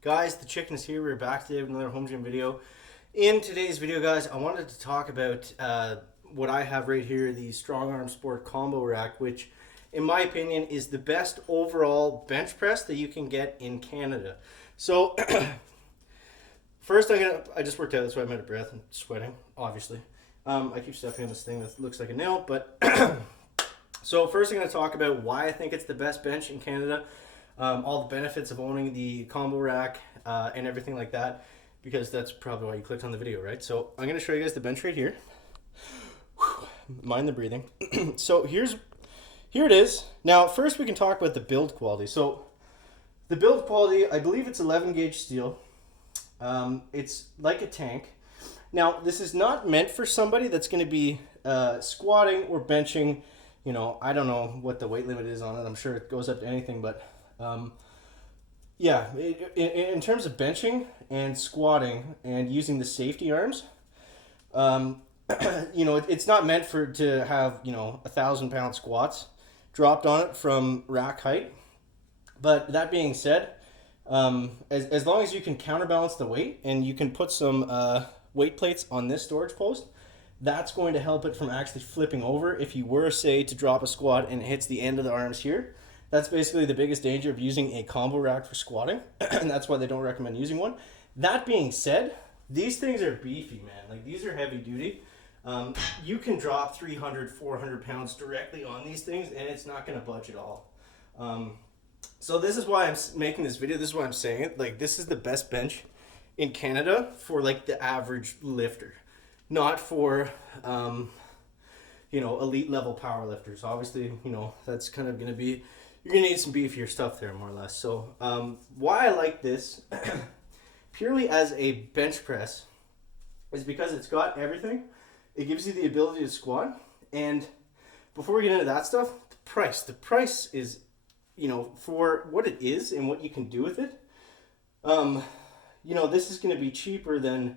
Guys, the chicken is here. We're back today with another home gym video. In today's video, guys, I wanted to talk about what I have right here, the StrongArm Sport Combo Rack, which in my opinion is the best overall bench press that you can get in Canada. So first I just worked out, that's why I'm out of breath and sweating, obviously. I keep stepping on this thing that looks like a nail, but so first I'm going to talk about why I think it's the best bench in Canada. All the benefits of owning the combo rack and everything like that, because that's probably why you clicked on the video, right? So I'm going to show you guys the bench right here. Mind the breathing. So here it is. Now first we can talk about the build quality. So the build quality, I believe it's 11 gauge steel. It's like a tank. Now this is not meant for somebody that's going to be squatting or benching. You know, I don't know what the weight limit is on it. I'm sure it goes up to anything, but yeah, in terms of benching and squatting and using the safety arms, you know, it's not meant to have, you know, 1,000-pound squats dropped on it from rack height. But that being said, as long as you can counterbalance the weight and you can put some weight plates on this storage post, that's going to help it from actually flipping over. If you were, say, to drop a squat and it hits the end of the arms here, that's basically the biggest danger of using a combo rack for squatting, and that's why they don't recommend using one. That being said, these things are beefy, man. Like, these are heavy duty. You can drop 300, 400 pounds directly on these things, and it's not going to budge at all. So this is why I'm making this video. This is why I'm saying it. Like, this is the best bench in Canada for, like, the average lifter. Not for, you know, elite level power lifters. Obviously, you know, that's kind of going to be... You're going to need some beefier stuff there, more or less. So why I like this, purely as a bench press, is because it's got everything. It gives you the ability to squat. And before we get into that stuff, the price. The price is, you know, for what it is and what you can do with it. You know, this is going to be cheaper than,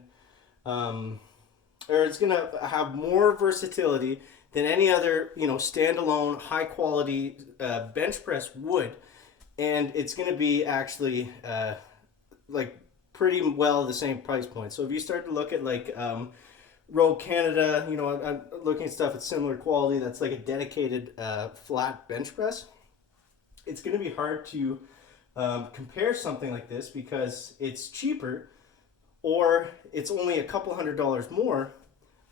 or it's going to have more versatility than any other, you know, standalone high quality bench press would, and it's going to be actually like pretty well the same price point. So if you start to look at like Rogue Canada, you know, I'm looking at stuff at similar quality that's like a dedicated flat bench press. It's going to be hard to compare something like this because it's cheaper, or it's only a couple $100 more,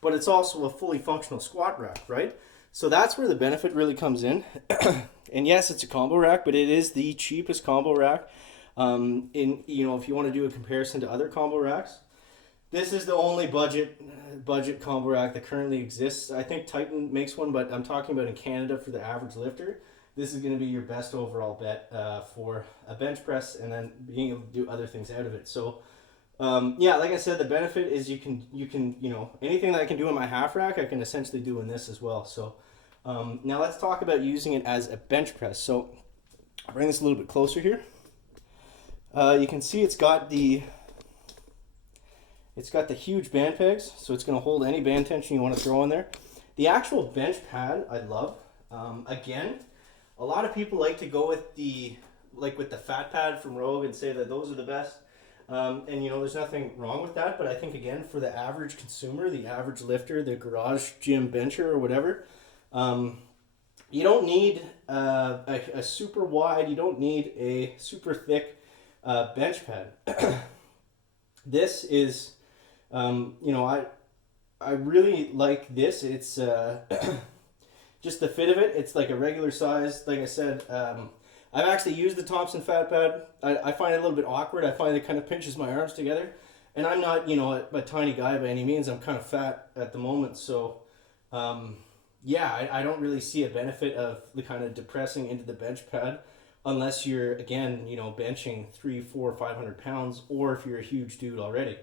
but it's also a fully functional squat rack, right? So that's where the benefit really comes in. And yes, it's a combo rack, but it is the cheapest combo rack. In, you know, if you want to do a comparison to other combo racks, this is the only budget combo rack that currently exists. I think Titan makes one, but I'm talking about in Canada for the average lifter. This is going to be your best overall bet for a bench press, and then being able to do other things out of it. So yeah, like I said, the benefit is you can, you know, anything that I can do in my half rack, I can essentially do in this as well. So now let's talk about using it as a bench press. So I'll bring this a little bit closer here. You can see it's got the huge band pegs, so it's going to hold any band tension you want to throw in there. The actual bench pad I love. Again, a lot of people like to go with the fat pad from Rogue and say that those are the best. And you know, there's nothing wrong with that, but I think again, for the average consumer, the average lifter, the garage gym bencher or whatever, you don't need a super wide, you don't need a super thick bench pad. This is, you know, I really like this. It's just the fit of it. It's like a regular size, like I said. I've actually used the Thompson fat pad. I find it a little bit awkward. I find it kind of pinches my arms together. And I'm not, you know, a tiny guy by any means. I'm kind of fat at the moment. So, yeah, I don't really see a benefit of the kind of depressing into the bench pad unless you're, again, you know, benching 300, 400, 500 pounds, or if you're a huge dude already.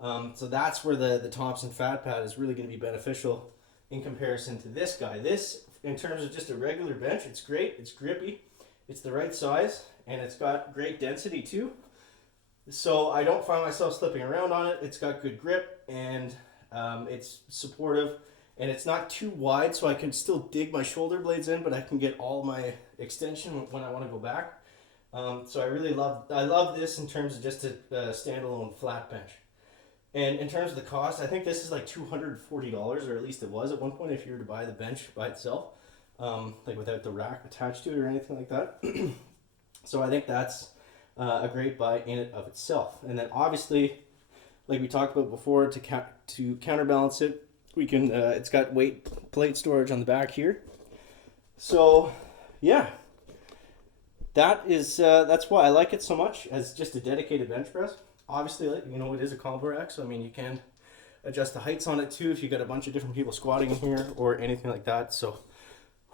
So that's where the Thompson fat pad is really going to be beneficial in comparison to this guy. This, in terms of just a regular bench, it's great. It's grippy. It's the right size, and it's got great density too. So I don't find myself slipping around on it. It's got good grip, and it's supportive, and it's not too wide, so I can still dig my shoulder blades in, but I can get all my extension when I want to go back. So I love this in terms of just a standalone flat bench. And in terms of the cost, I think this is like $240, or at least it was at one point if you were to buy the bench by itself, like without the rack attached to it or anything like that. So I think that's a great buy in it of itself. And then obviously, like we talked about before, to counterbalance it, we can it's got weight plate storage on the back here. So yeah, that's why I like it so much as just a dedicated bench press. Obviously, like, you know, it is a combo rack, so I mean you can adjust the heights on it too if you got a bunch of different people squatting in here or anything like that. So,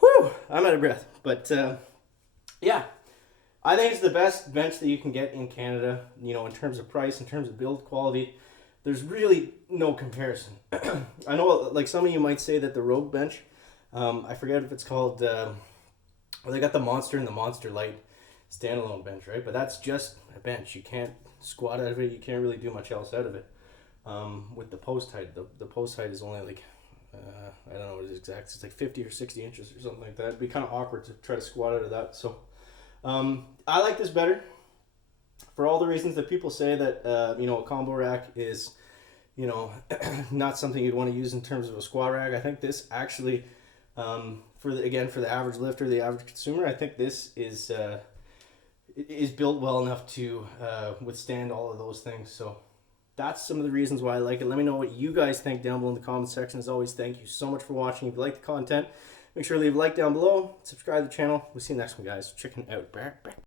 whew, I'm out of breath. But yeah, I think it's the best bench that you can get in Canada. You know, in terms of price, in terms of build quality, there's really no comparison. I know, like some of you might say that the Rogue bench, I forget if it's called. Well, they got the Monster and the Monster Light standalone bench, right? But that's just a bench. You can't squat out of it. You can't really do much else out of it. With the post height, the post height is only like I don't know what it is exact. It's like 50 or 60 inches or something like that. It'd be kind of awkward to try to squat out of that. So I like this better for all the reasons that people say that you know, a combo rack is, you know, not something you'd want to use in terms of a squat rack. I think this actually for the average lifter, the average consumer, I think this is built well enough to withstand all of those things. So that's some of the reasons why I like it. Let me know what you guys think down below in the comment section. As always, thank you so much for watching. If you like the content, make sure to leave a like down below, subscribe to the channel. We'll see you next one, guys. Chicken out.